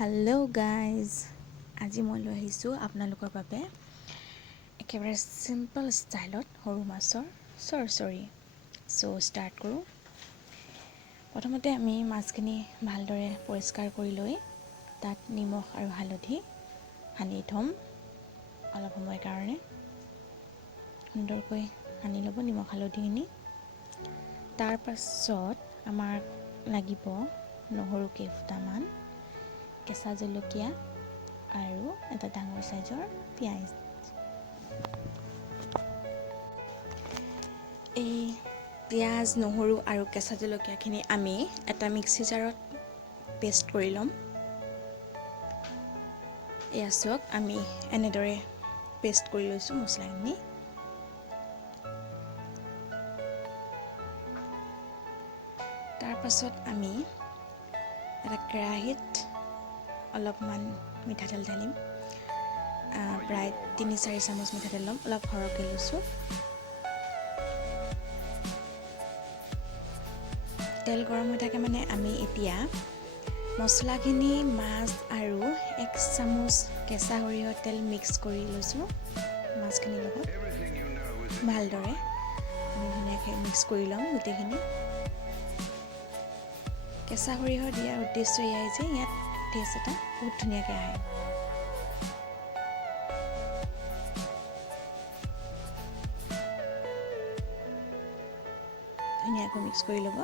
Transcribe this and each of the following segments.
Hello guys आज मैं लै आपनालोकर बारे एकेबारे सिम्पल स्टाइलत हरु मासर सरसरी सो स्टार्ट करूँ। प्रथमते आमी माछखिनि भालदरे परिष्कार करि लई तात निमख और हालधि सानि थम अलप समय कारणे सुंदरকৈ सानि लब निमख हालधिखिनि। तार पाছত आमाक लागिब নহৰু केइफुटामान, केঁচা জলকীয়া আৰু এটা ডাঙৰ সাইজৰ পিয়াজ। এই পিয়াজ নহৰু আৰু কেঁচা জলকীয়াখিনি আমি এটা মিক্সি জাৰত পেষ্ট কৰি ল'ম। এয়া চাওক আমি এনেদৰে পেষ্ট কৰি লৈছোঁ মছলাখিনি। তাৰ পাছত আমি এটা কেৰাহীত অলপমান মিঠাতেল ঢালিম। প্ৰায় 3-4 চামুচ মিঠাতেল ল'ম, অলপ সৰহকৈ লৈছোঁ। তেল গৰম হৈ থাকে মানে আমি এতিয়া মছলাখিনি মাছ আৰু 1 চামুচ কেঁচা সৰিয়হৰ তেল মিক্স কৰি লৈছোঁ মাছখিনিৰ লগত। ভালদৰে আমি ধুনীয়াকৈ মিক্স কৰি ল'ম গোটেইখিনি। কেঁচা সৰিয়হ দিয়াৰ উদ্দেশ্য এয়াই যে ইয়াত টেষ্ট এটা বহুত ধুনীয়াকৈ আহে। ধুনীয়াকৈ মিক্স কৰি ল'ব।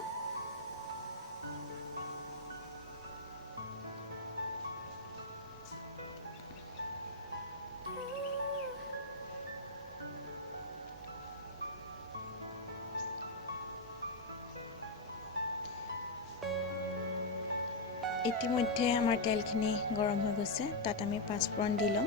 ইতিমধ্যে আমাৰ তেলখিনি গৰম হৈ গৈছে, তাত আমি পাঁচফোৰণ দি ল'ম।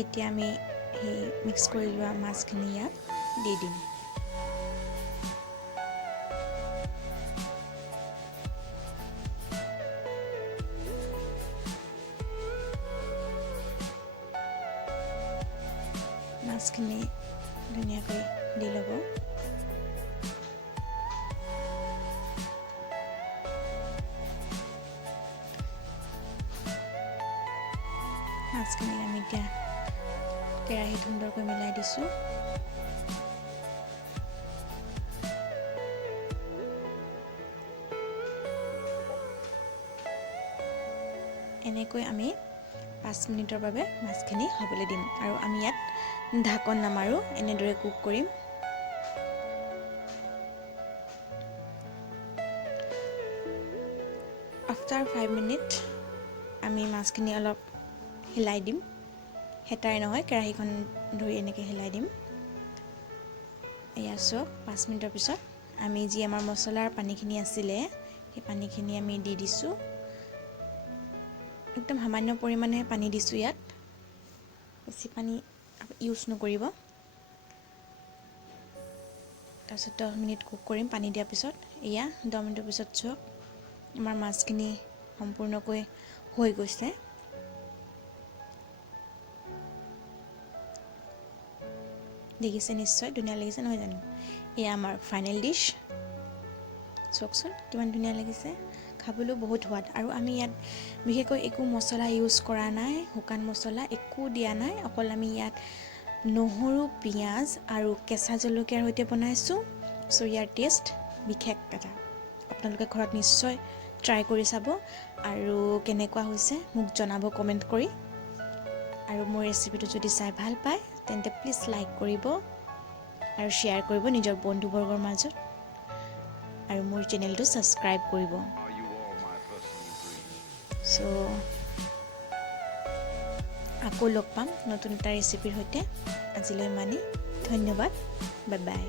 এতিয়া আমি সেই মিক্স কৰি লোৱা মাছখিনি ইয়াত দি দিম। মাছখিনি ধুনীয়াকৈ দি ল'ব। মাছখিনি আমি এতিয়া কেৰাহীত সুন্দৰকৈ মিলাই দিছোঁ। এনেকৈ আমি 5 মিনিটৰ বাবে মাছখিনি হ'বলৈ দিম আৰু আমি ইয়াত ঢাকন নামাৰো, এনেদৰে কুক কৰিম। আফটাৰ 5 মিনিট আমি মাছখিনি অলপ হিলাই দিম। হেতাই নহয়, কেৰাহীখন ধৰি এনেকৈ হিলাই দিম। এয়া চাওক 5 মিনিটৰ পিছত আমি যি আমাৰ মছলাৰ পানীখিনি আছিলে সেই পানীখিনি আমি দি দিছোঁ। একদম সামান্য পৰিমাণে পানী দিছোঁ ইয়াত, বেছি পানী ইউজ নকৰিব। তাৰপিছত 10 মিনিট কুক কৰিম পানী দিয়াৰ পিছত। এয়া 10 মিনিটৰ পিছত চাওক আমাৰ মাছখিনি সম্পূৰ্ণকৈ হৈ গৈছে। দেখিছে নিশ্চয় ধুনীয়া লাগিছে নহয় জানো? এয়া আমাৰ ফাইনেল ডিছ। চাওকচোন কিমান ধুনীয়া লাগিছে, খাবলৈও বহুত সোৱাদ। আৰু আমি ইয়াত বিশেষকৈ একো মছলা ইউজ কৰা নাই, শুকান মছলা একো দিয়া নাই। অকল আমি ইয়াত নহৰু, পিঁয়াজ আৰু কেঁচা জলকীয়াৰ সৈতে বনাইছোঁ। চ' ইয়াৰ টেষ্ট বিশেষ এটা। আপোনালোকে ঘৰত নিশ্চয় ট্ৰাই কৰি চাব আৰু কেনেকুৱা হৈছে মোক জনাব কমেণ্ট কৰি। আৰু মোৰ ৰেচিপিটো যদি চাই ভাল পায় তেন্তে প্লিজ লাইক কৰিব আৰু শ্বেয়াৰ কৰিব নিজৰ বন্ধুবৰ্গৰ মাজত, আৰু মোৰ চেনেলটো ছাবস্ক্ৰাইব কৰিব। চ' আকৌ লগ পাম নতুন এটা ৰেচিপিৰ সৈতে। আজিলৈ ইমানেই, ধন্যবাদ, বাই বাই।